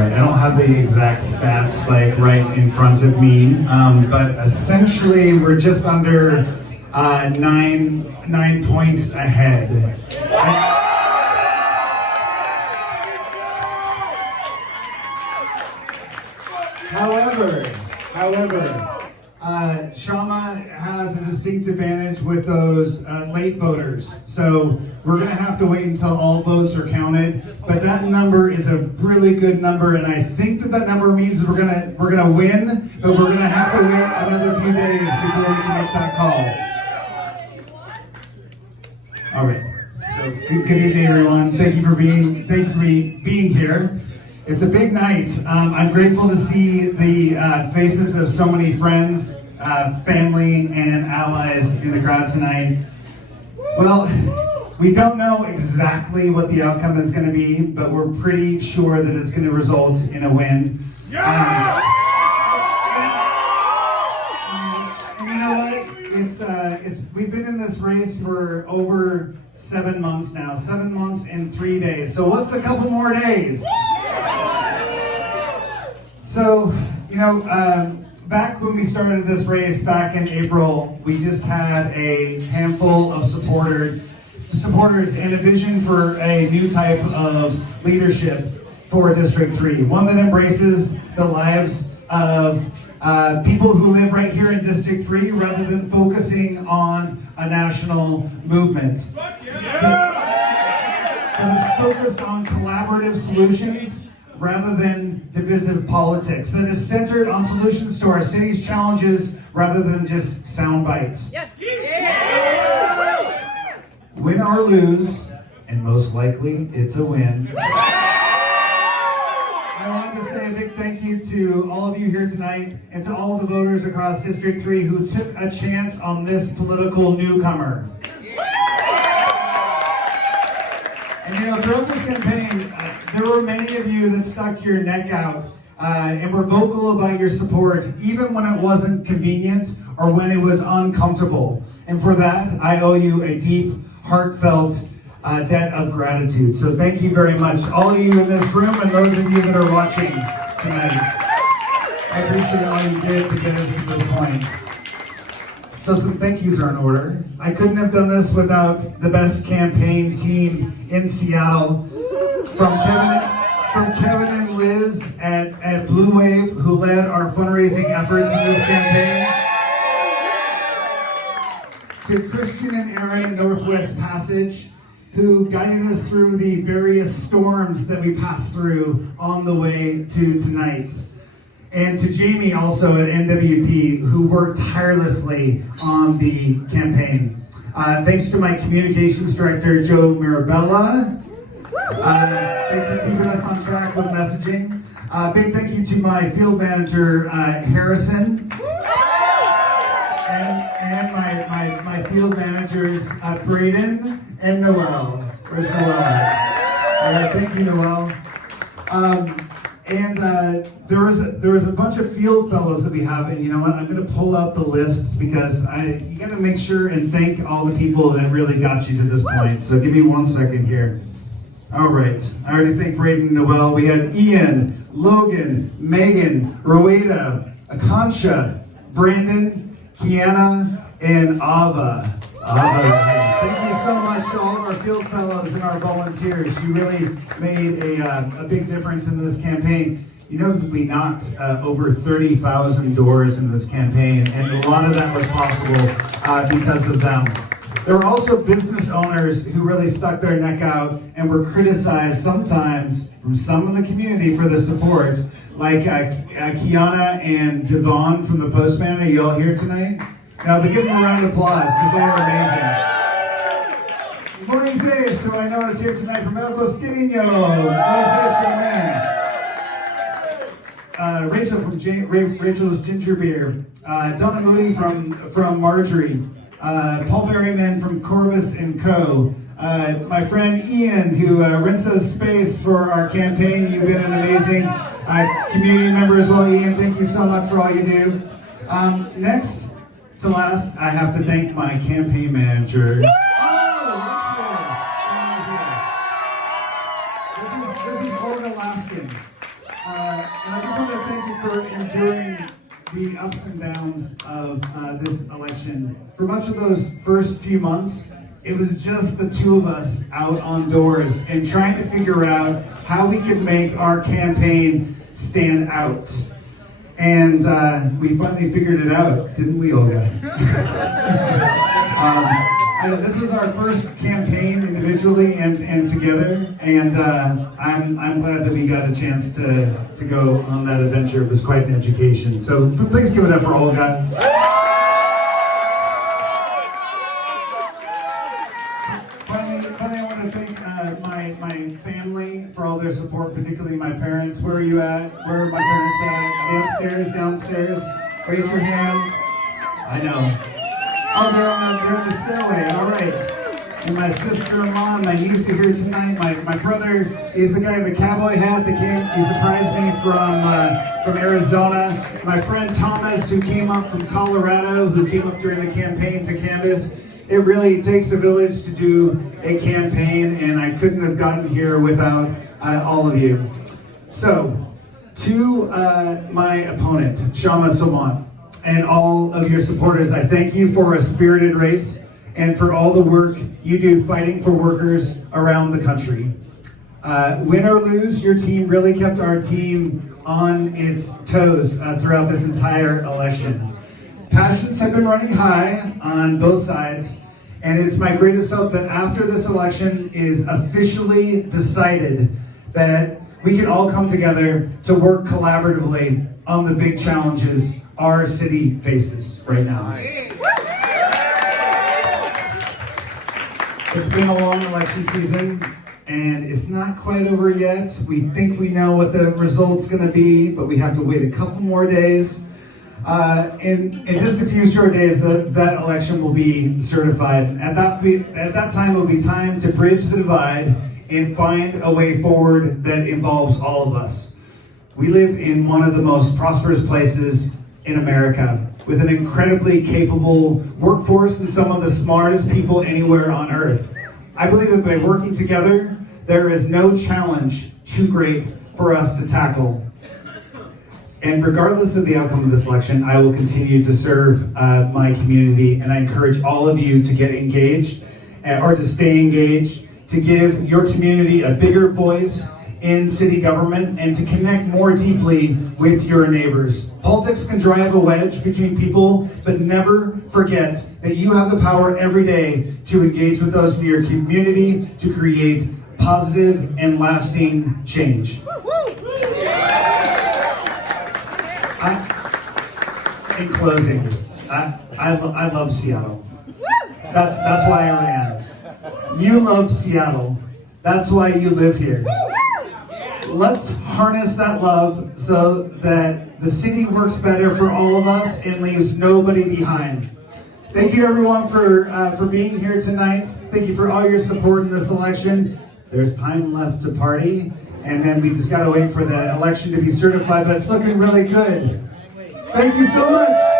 right, I don't have the exact stats like right in front of me, but essentially we're just under 9 points ahead. However, Shama has a distinct advantage with those late voters. So we're going to have to wait until all votes are counted. But that number is a really good number, and I think that number means we're gonna win, but we're gonna have to wait another few days before we can make that call. All right. So good evening, everyone. Thank you for being here. It's a big night. I'm grateful to see the faces of so many friends, family, and allies in the crowd tonight. Well, we don't know exactly what the outcome is going to be, but we're pretty sure that it's going to result in a win. And you know what? We've been in this race for over 7 months now. 7 months and 3 days. So what's a couple more days? So, back when we started this race back in April, we just had a handful of supporters and a vision for a new type of leadership for District 3. One that embraces the lives of people who live right here in District 3 rather than focusing on a national movement. That is focused on collaborative solutions rather than divisive politics, that is centered on solutions to our city's challenges rather than just sound bites. Yes. Yeah. Win or lose, and most likely it's a win. I wanted to say a big thank you to all of you here tonight and to all of the voters across District 3 who took a chance on this political newcomer. And throughout this campaign, there were many of you that stuck your neck out and were vocal about your support, even when it wasn't convenient or when it was uncomfortable. And for that, I owe you a deep, heartfelt debt of gratitude. So thank you very much, all of you in this room and those of you that are watching tonight. I appreciate all you did to get us to this point. So some thank yous are in order. I couldn't have done this without the best campaign team in Seattle. From Kevin and Liz at Blue Wave, who led our fundraising efforts in this campaign. To Christian and Aaron at Northwest Passage, who guided us through the various storms that we passed through on the way to tonight. And to Jamie also at NWP, who worked tirelessly on the campaign. Thanks to my communications director, Joe Mirabella. Thanks for keeping us on track with messaging. Big thank you to my field manager, Harrison. And my field managers, Braden and Noel. Where's Noel? All right, thank you, Noel. And there was a bunch of field fellows that we have, and you know what? I'm going to pull out the list because you got to make sure and thank all the people that really got you to this point. So give me 1 second here. All right. I already thanked Braden and Noel. We had Ian, Logan, Megan, Rowena, Akansha, Brandon, Kiana, and Ava. Thank you so much to all of our field fellows and our volunteers. You really made a big difference in this campaign. You know that we knocked over 30,000 doors in this campaign, and a lot of that was possible because of them. There were also business owners who really stuck their neck out and were criticized sometimes from some in the community for their support, like Kiana and Devon from the Postman. Are you all here tonight? Now, but give them a round of applause because they were amazing. Moises, who I know is here tonight from El Costeño. Moises, your man. Rachel from Rachel's Ginger Beer. Donna Moody from Marjorie. Paul Berryman from Corvus & Co. My friend Ian, who rents us space for our campaign. You've been an amazing community member as well, Ian. Thank you so much for all you do. Next to last, I have to thank my campaign manager. This is Oregon Alaskan. And I just want to thank you for enduring the ups and downs of this election. For much of those first few months, it was just the two of us out on doors and trying to figure out how we could make our campaign stand out. And we finally figured it out, didn't we, Olga? This was our first campaign individually and together, and I'm glad that we got a chance to go on that adventure. It was quite an education. So please give it up for Olga. Finally, I want to thank my family for all their support, particularly my parents. Where are you at? Where are my parents at? Are they upstairs, downstairs? Raise your hand. I know. Oh, they're in the stairway. All right. And my sister-in-law and my niece are here tonight. My brother is the guy in the cowboy hat that came. He surprised me from Arizona. My friend Thomas, who came up from Colorado, who came up during the campaign to canvass. It really takes a village to do a campaign, and I couldn't have gotten here without all of you. So, to my opponent, Shama Somant, and all of your supporters, I thank you for a spirited race and for all the work you do fighting for workers around the country. Win or lose, your team really kept our team on its toes throughout this entire election. Passions have been running high on both sides, and it's my greatest hope that after this election is officially decided, that we can all come together to work collaboratively on the big challenges our city faces right now. It's been a long election season, and it's not quite over yet. We think we know what the result's going to be, but we have to wait a couple more days. In just a few short days, that election will be certified. At that time, it will be time to bridge the divide and find a way forward that involves all of us. We live in one of the most prosperous places in America, with an incredibly capable workforce and some of the smartest people anywhere on earth. I believe that by working together, there is no challenge too great for us to tackle. And regardless of the outcome of this election, I will continue to serve my community, and I encourage all of you to get engaged or to stay engaged, to give your community a bigger voice in city government, and to connect more deeply with your neighbors. Politics can drive a wedge between people, but never forget that you have the power every day to engage with those in your community to create positive and lasting change. In closing, I love Seattle. That's why I ran. You love Seattle. That's why you live here. Let's harness that love so that the city works better for all of us and leaves nobody behind. Thank you everyone for being here tonight. Thank you for all your support in this election. There's time left to party, and then we just gotta wait for the election to be certified, but it's looking really good. Thank you so much.